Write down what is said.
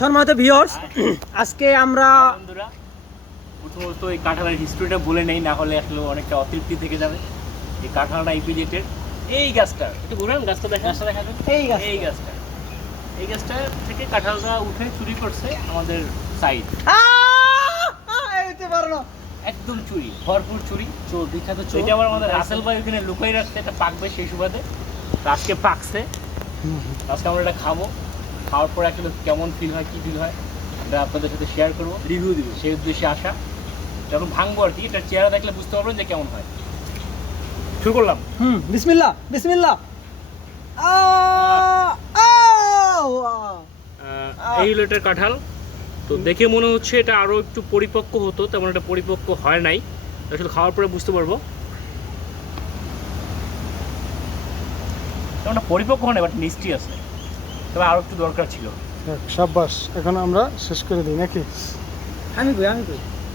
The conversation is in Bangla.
সম্মানিত ভিউয়ার্স, আজকে আমরা বন্ধুরা প্রথমত এই কাঁঠালের হিস্ট্রিটা বলে নেই, না হলে আসলে অনেকটা অতৃপ্তি থেকে যাবে। এই কাঁঠালটা ইপিজেটের এই গাছটা একটু বলুন, গাছটা দেখাবেন। এই গাছটা থেকে কাঁঠালটা উঠে চুরি করছে আমাদের সাইড, একদম চুরি, ভরপুর চুরি, চোর, বিখ্যাত চোর। এটা আবার আমাদের রাসেল ভাই ওখানে লুকাই রাখছে, এটা পাকবে সেই সুবাদে। আজকে পাকছে, আজকে আমরা এটা খাবো। খাওয়ার পরে আসলে কেমন ফিল হয়, কি ফিল হয়, এটা আপনাদের সাথে শেয়ার করবো, রিভিউ দিব, সেই উদ্দেশ্যে আসা। যখন ভাঙবো আর কি, এটা চেহারা দেখলে বুঝতে পারবেন যে কেমন হয়। শুরু করলাম। বিসমিল্লাহ বিসমিল্লাহ। এই হলো এটার কাঁঠাল। তো দেখে মনে হচ্ছে এটা আরো একটু পরিপক্ক হতো, তেমন এটা পরিপক্ক হয় নাই, আসলে খাওয়ার পরে বুঝতে পারবো। তেমন পরিপক্ক হয় না, বাট মিষ্টি আছে, তবে আরো একটু দরকার ছিল। সাব্বাস, এখন আমরা শেষ করে দিই নাকি? আমি কই